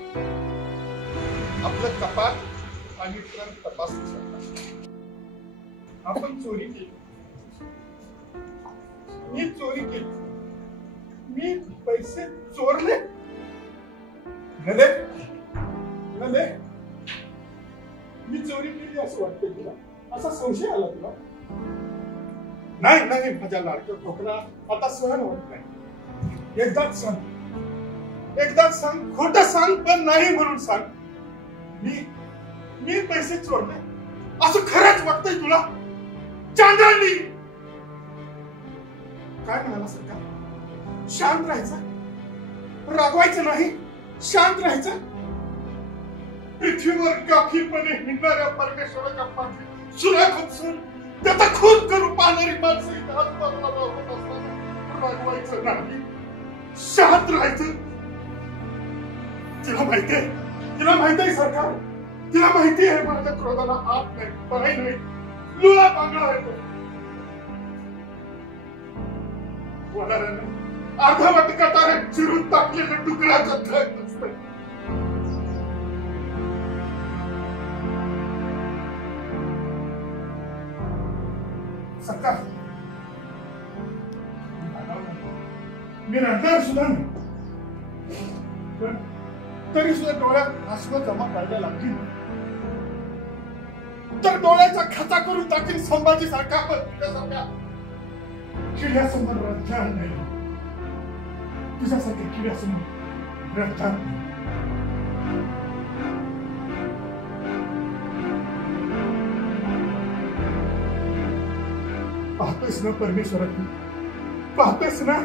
आपलं कपाट आणि ट्रंक तपासू. आपण चोरी केली, मी चोरी केली, मी पैसे चोरले. नले नले मी चोरी केली असं वाटतं तुला? असा संशय आला तुला? नाही नाही, माझ्या लाडक्या खोकला आता सहन होत नाही. एकदाच सांग, खोटं सांग, पण नाही म्हणून सांग. मी पैसे चोरले असं खरंच वाटतंय तुला? चांद्रांनी काय म्हणाला सरकार? शांत राहायचं, रागवायचं नाही, शांत राहायचं. पृथ्वीवर गाफीलपणे हिंडणाऱ्या परमेश्वराच्या पाठी सुराख उपसून त्याचा खून करून पाहणारी माणसं इथं आजूबाजूला वावरत असताना रागवायचं नाही, शांत राहायचं. तिला माहितीये सरकार, तिला माहिती आहे माझ्या क्रोधाला हात नाही, पाय नाही, लुळा पांगळा आहे. वडाऱ्यानं अर्धवट कटाऱ्यात चिरून टाकलेलं डुकराचं धड नसतं. सरकार, मी रडणार सुद्धा नाही, पण तरी सुद्धा डोळ्यात अश्रू जमा करायला लागतील तर डोळ्याचा खचा करून टाकील. संभाजी सारखा पण तुझ्यासारख्या किड्यासमोर रडणार नाही, तुझ्यासारख्या किड्यासमोर रडणार नाही. पाहतोस ना परमेश्वरा, पाहतोस ना?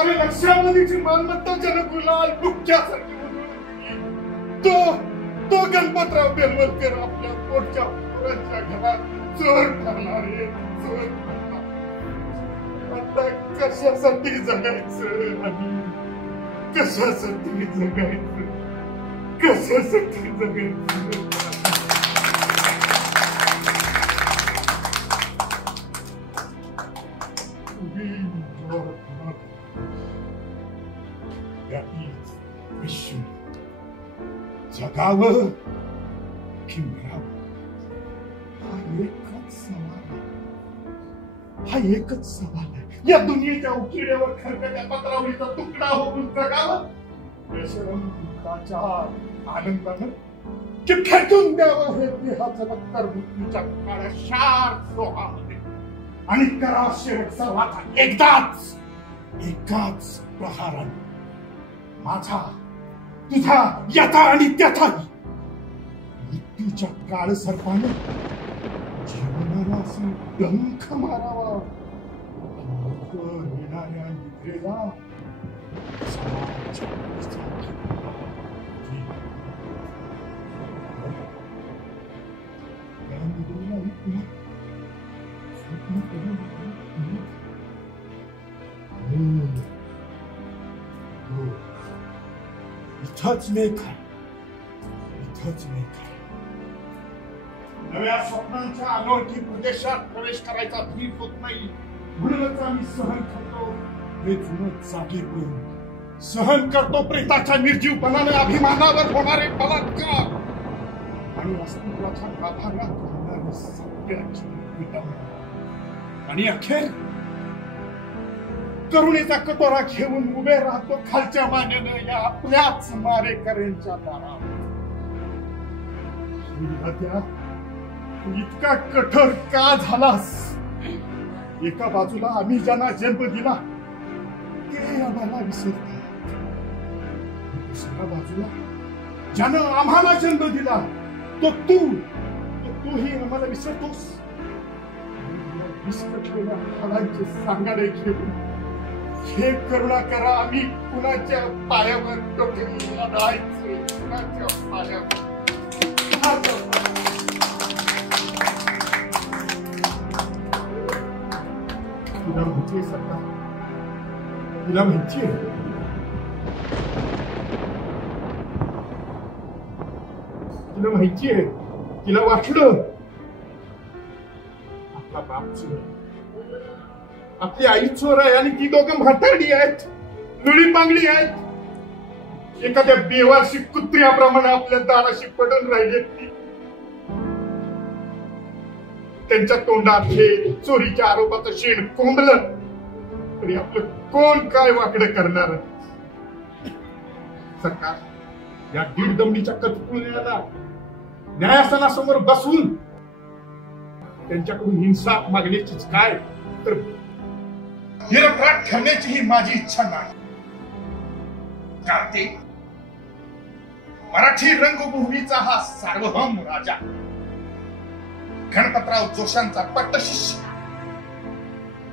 अरे लक्षावधीची मालमत्ता जनकुलाल मुख्यासारखी तो गणपतराव बेलवलकर आपल्या पोटच्या पोरांच्या घरात चोर ठरणार आहे, चोर ठरणार. आता कशासाठी जगायचं आणि कशासाठी जगायचं, कशासाठी जगायचं? विश्व जगावं की मरावं, हा एकच सवाल आहे. या दुनियेच्या उकिड्यावर खरकट्या पत्रावळीचा तुकडा होऊन जगावं, बेशरम दुःखाच्या आनंदानं, की फेकून द्यावं हे देहाचं बत्तर मृत्यूच्या काळ्या शार सोहामध्ये आणि करा शेवटचा वाटा एकाच प्रहाराने. माझा तुझा याचा आणि त्याचाही मृत्यूच्या काळ सर्पाने जीवनाला असं डंख मारावा, येणाऱ्या निद्रेला इथंच मेघ आहे, इथंच मेघ आहे. नव्या स्वप्नांच्या अनोळखी प्रदेशात प्रवेश करायचा धीर होत नाही, म्हणूनच आम्ही सहन करतो हे जुनं जागीरपण, सहन करतो प्रेताच्या निर्जीवपणाने अभिमानावर होणारे बलात्कार आणि अस्तित्वाच्या गाभाऱ्यात होणारी सत्याची विडंबना. आणि अखेर करुणेचा कटोरा घेऊन उभे राहतो खालच्या मानेनं या आपल्याच मारेकऱ्यांच्या दारात. तू इतका कठोर का झालास? एका बाजूला आम्ही ज्यांना जन्म दिला ते आम्हाला विसरतात, दुसऱ्या बाजूला ज्यानं आम्हाला जन्म दिला तूही आम्हाला विसरतोस. विसरलेल्या फळांचे सांगाडे घेऊन हे करुणा करा, आम्ही कुणाच्या पायावर डोके लावायचे, कुणाच्या पायावर. तुला माहितीये सरकार, तुला माहितीये तुला माहितीये तिला वाटलं आपला बाप चोर, आपली आई चोर आहे आणि ती दोघं म्हातारडी आहेत, लुळी पांगडी आहेत. एखाद्या बेवारशी कुत्र्याप्रमाणे आपल्या दाराशी पडून राहिले. त्यांच्या तोंडात हे चोरीच्या आरोपाचं शेण कोंबलं तरी आपलं कोण काय वाकडं करणार. सरकार या दीडदमडीच्या कचपुण्याला न्यायासनासमोर बसून त्यांच्याकडून हिंसा मागण्याचीच काय तर हिरफराट ठेवण्याची ही माझी इच्छा नाही. कारण ते मराठी रंगभूमीचा हा सार्वभौम राजा गणपतराव जोशांचा पट्टशिष्य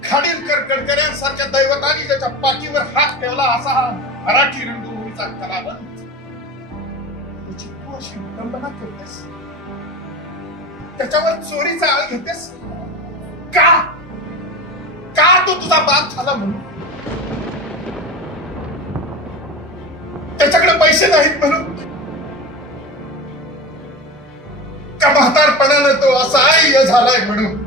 खाडीलकर गडकऱ्यांसारख्या दैवतांनी त्याच्या पाठीवर हात ठेवला असा हा मराठी रंगभूमीचा कलावंत त्याची तू अशी विडंबना करतेस, त्याच्यावर चोरीचा आळ घेतेस का? का तो तुझा बाप झाला म्हणून? त्याच्याकडे पैसे नाहीत म्हणून? का म्हातारपणानं तो असहाय्य झालाय म्हणून?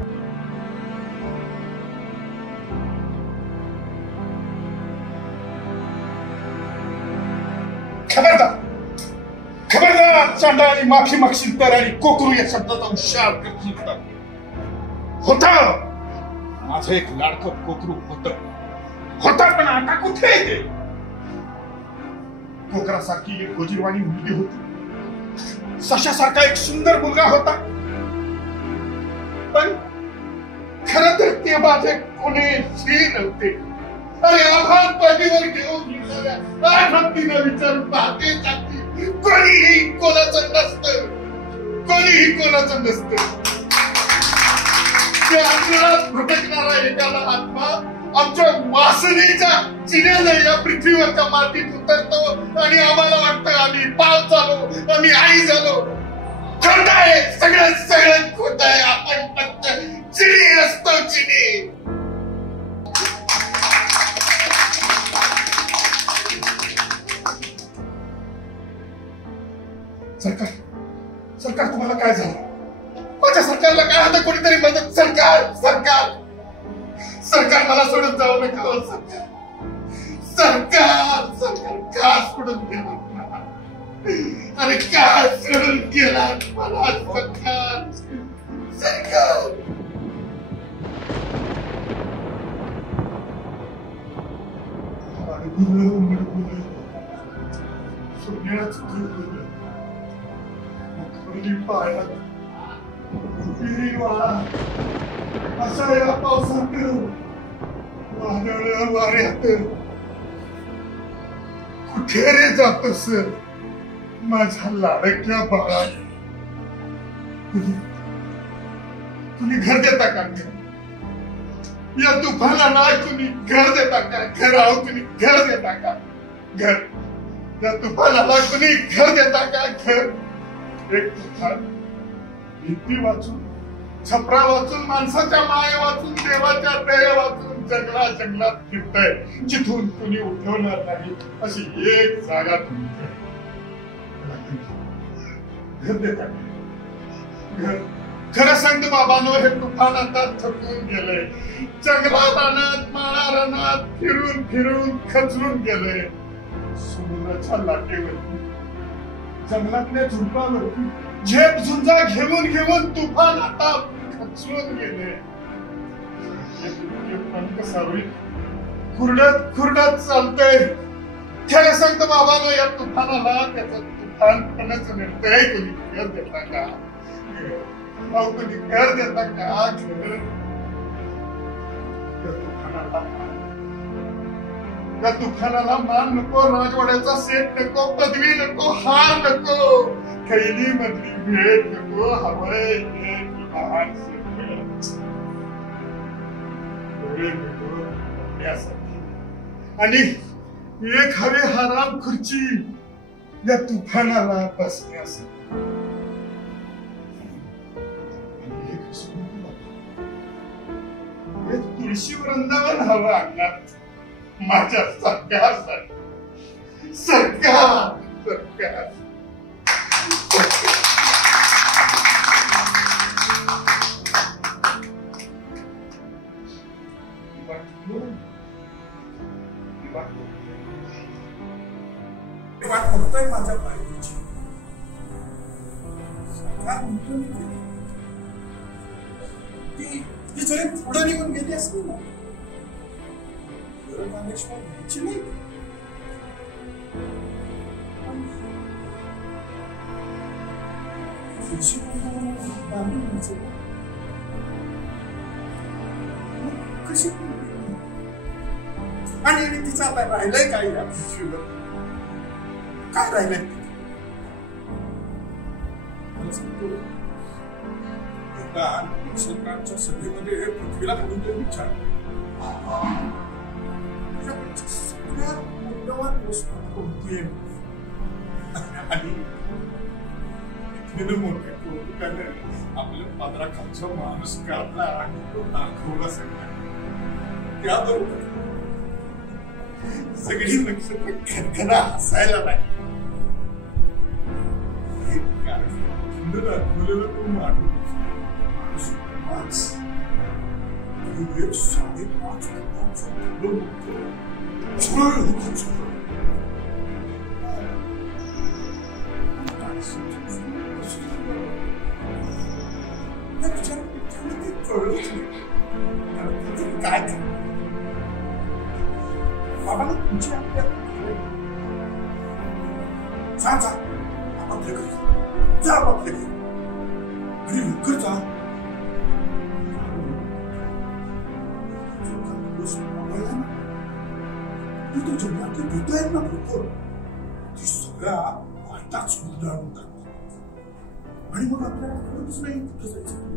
खबरदार खबरदार चांडा आणि माफी मागशील तर आणि कोकरू या शब्दाचा उच्चार करशील तर. होत माझं एक लाडकं कोकरू होत पण आता कुठे येते? कोकरासारखी एक गोजीरवाणी मुलगी होती, सशासारखा एक सुंदर मुलगा होता, पण खरं तर ते माझे कोणीही नव्हते. अरे आव्हान पाठीवर घेऊन भक्तीनं विचारून पाहते जाती कोणीही कोणाचं नसतं, कोणीही कोणाचं नसतं. त्या अंतराळात भटकणारा एखादा आत्मा आमच्या वासनेच्या चिन्याने या पृथ्वीवरच्या मातीत उतरतो आणि आम्हाला वाटतं आम्ही पाप झालो, आम्ही आई झालो. खोट आहे, सगळं सगळं खोट आहे. आपण फक्त चिडी असतो, चिडी. सरकार सरकार तुम्हाला काय झालं? माझ्या सरकारला काय होतं? कोणीतरी मदत. सरकार सरकार सरकार मला सोडून जाऊ नका. सरकार सरकार सरकार का सोडून गेला? अरे का सोडून गेला मला? सरकार सरकार पायात असा या पावसात वादळ वाऱ्यात कुठे रे जातोस माझ्या लाडक्या बाळा? तुम्ही घर देता का? या तुफानाला तुम्ही घर देता का? घर आहो तुम्ही घर देता का? घर या तुफानाला तुम्ही घर देता का? घर एक तुफान भीती वाचून, छपरा वाचून, माणसाच्या माया वाचून, देवाच्या दया वाचून जंगलात जंगलात फिरतय, जिथून कुणी उठवणार नाही अशी एक जागा तुमच्या घर देता. घर खरं सांगतो बाबांनो, हे तुफान आता थकून गेलंय. जंगलात आणत माळारणात फिरून फिरून खचलून गेलंय. समुद्राच्या लाटेवरती, जंगलातल्या झुडपावरती झेप झुंजा घेऊन घेऊन तुफान आता खचलून गेले. कसा होईल? खुरडत खुरडत चालतंय. खरं सांगतो बाबांनो, या तुफानाला त्याचा तुफानपणाच निर्णय कोणी घर देता का? कोणी घर देता का? घर या तुफानाला मान नको, राजवाड्याचा सेट नको, पदवी नको, हार नको, कैली मधली भेट नको, हवंय एक लहान आणि एक हवे हराम खुर्ची या तुफानाला बसण्यासाठी. तुळशी वृंदावन हवं अंगणात माझ्या सरकारसाठी. सरकार सरकार बघतोय माझ्या बायकोची म्हणतो मी ती जरी पुढे निघून गेली असली ना ज्ञानेश्वर घ्यायची नाही कशी आणि तिचा आता राहिलंय काय या पृथ्वीवर काय राहिलंय क्षेत्रांच्या सभेमध्ये हे पृथ्वीला कोणते विचार सगळ्यात मूल्यवान वस्तू कोणती आहे आणि मोठ्या कौतुकानं आपल्या पदराखालचा माणूस काढला आणि तो दाखवला सगळ्या त्याबरोबर सगळी नक्षत्र खरखरा हसायला नाही कारण दाखवलेला तो माणूस 5.5 काय बाबाला तुमची आपल्या जा आपल्या घरी जा आपल्या घरी आणि लवकर जा तो जंगलातली भूत आहेत ना भूत ती सगळ्या वाईटाच उदाहरण करतात आणि मग आपल्याला कळतच नाही कुठं जायचं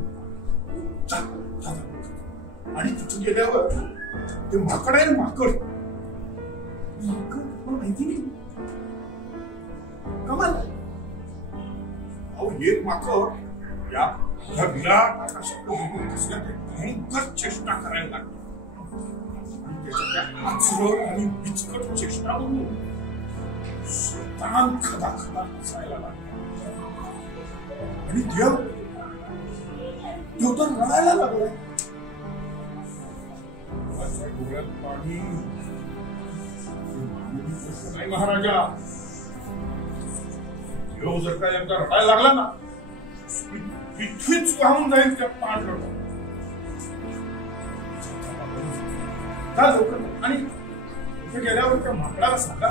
आणि तिथं गेल्यावर ते माकड आहे माकड मला माहिती नाही कमाल अहो एक माकड या विराट आकाशात भयंकर चेष्टा करायला लागतो आणि बिचकट चेष्टा बघून शैतान खदा हसायला लागला आणि देव तर रडायला लागला डोळ्यात पाणी नाही महाराजा देव जर का एकदा रडायला लागला ना पृथ्वीच वाहून जाईल त्या पाठ रडा आणि तिथे गेल्यावर त्या माकडाला सांगा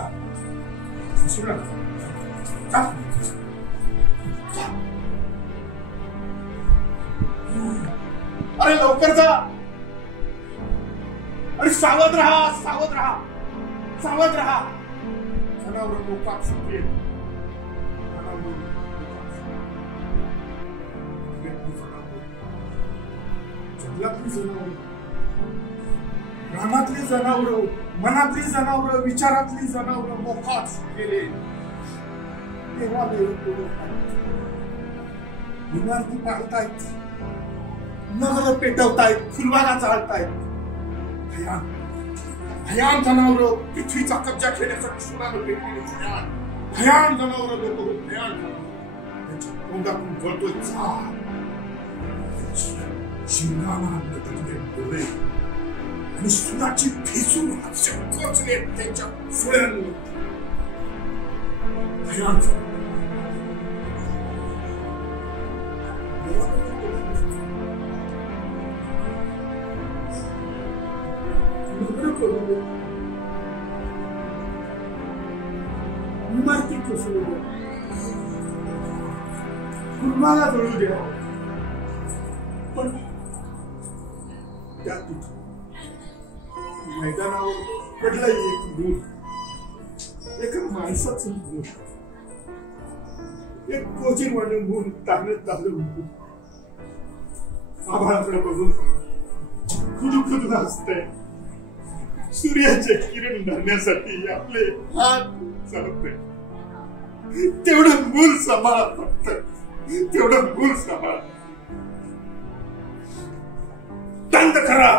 अरे लवकर जा अरे सावध राहा सावध राहा सावध राहा जनावर लोकात सुटेल जंगलातली जनावर रानातली जनावरं मनातली जनावरं विचारातली जनावरं मोकाट गेले तेव्हा इमारती पाडतायत नगर पेटवतायत फुलवारा जाळतायत भयान जनावरं पृथ्वीचा कब्जा घेण्यासाठी सुरानं पेटलेली भयान जनावरं लोक भयान त्यांच्या तोंडातून गळतोय झाड शिंगाला लटकले डोळे आणि सुनाची भेसून कोचले त्यांच्या सुळ्यांवर भयान इमारती कोसळू द्या कुर्बाला जळू द्या पण त्या तिथं मैदानावर पडलं एक मूल एका माणसाचं मूल एक कोचिंगवाले मूल ताणत झालं आभाळाकडे बघून खुदून हसतंय सूर्याचे किरण धरण्यासाठी आपले हात चालतंय तेवढं मूल सांभाळा फक्त तेवढं मूल सांभाळा बंद करा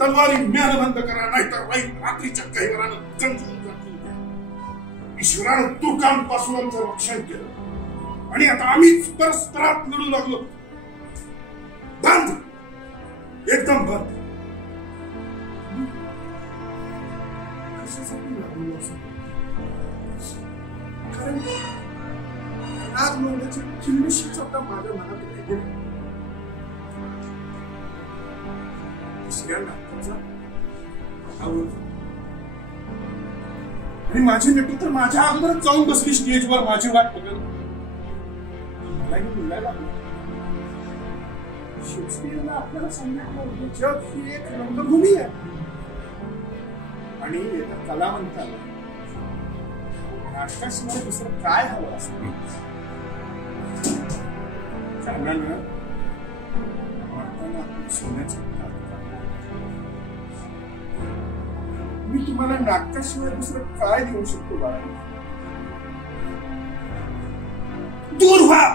तलवारी म्यान बंद करा नाहीतर रात्रीच्या कैवरानं गंजून जातील ईश्वरानं तुर्कांपासून आमचं रक्षण केलं आणि आता आम्हीच परस्परात लढू लागलो बंद एकदम बंद कशासाठी लागलो असं कारण नाग नोंदची किल्लीशीच आता माझ्या मनात राहिली. दुसऱ्या नाटकाचा आणि माझी नटू तर माझ्या अगोदरच जाऊन बसली स्टेजवर माझी वाट बघत. मलाही बोलायला शेक्सपियरला आपल्याला सांगितलं जग ही एक रंगभूमी आहे आणि एका कलावंताला नाटकाशिवाय दुसरं काय हवं असतं. कारणानं सोन्याचं मी तुम्हाला नाटकाशिवाय दुसरं काय देऊ शकतो बाळा. दूर व्हा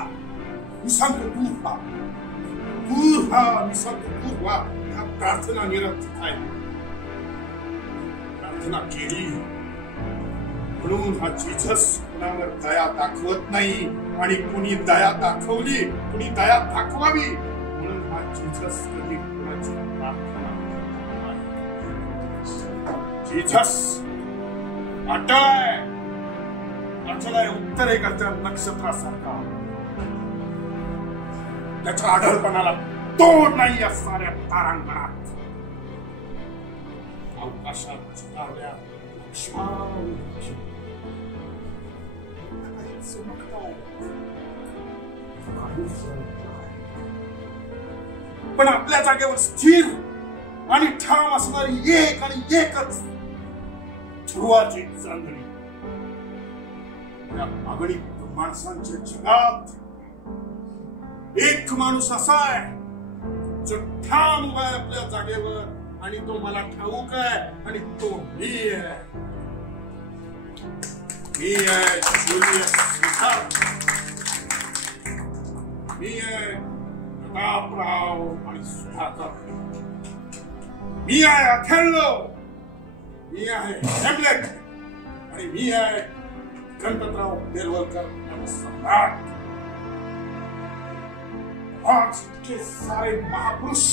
मी सांगतो, दूर व्हा, दूर व्हा मी सांगतो, दूर व्हा. ह्या प्रार्थना निरर्थक आहे. प्रार्थना केली म्हणून हा जीसस कुणावर दया दाखवत नाही आणि कुणी दया दाखवली, कुणी दया दाखवावी म्हणून हा जीसस कधी कुणाची प्रार्थना जीसस अटळ आहे, अटळ आहे उत्तरेकडच्या नक्षत्रासारखा. त्याच्या आढळपणाला तोड नाही या साऱ्या तारांगणात. अवकाशात चितारल्या पण आपल्या जागेवर स्थिर आणि ठाम असणारी एक आणि एकच ध्रुवाची चांदणी. या अगणित माणसांच्या जगात एक माणूस असा आहे जो ठाम उभा आहे आपल्या जागेवर आणि तो मला ठाऊक आहे आणि तो मी आहे. मी आहे जुलियस सीझर. मी आहे प्रतापराव आणि सुधाकर. मी आहे अथेल्लो. मी आहे हॅम्लेट आणि मी आहे गणपतराव बेलवलकर आणि सम्राट. आज इतके सारे महापुरुष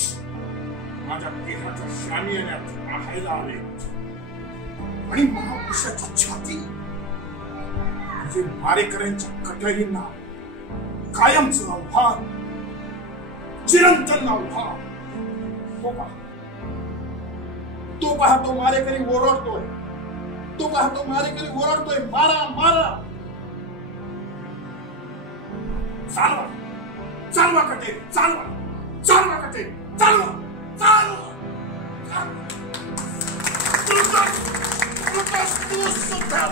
माझ्या देहाच्या शामियान्यात राहायला आले आणि महापुरुषाची छाती म्हणजे मारेकऱ्यांच्या कटळींना कायमचं आव्हान, चिरंतन आव्हान. तो पाहतो मारेकरी ओरडतोय, तो पाहतो मारेकरी ओरडतोय, मारा मारा. चालवा चालवा कटे, चालवा चालवा कटे, चालवा चालवा. तू सुद्धा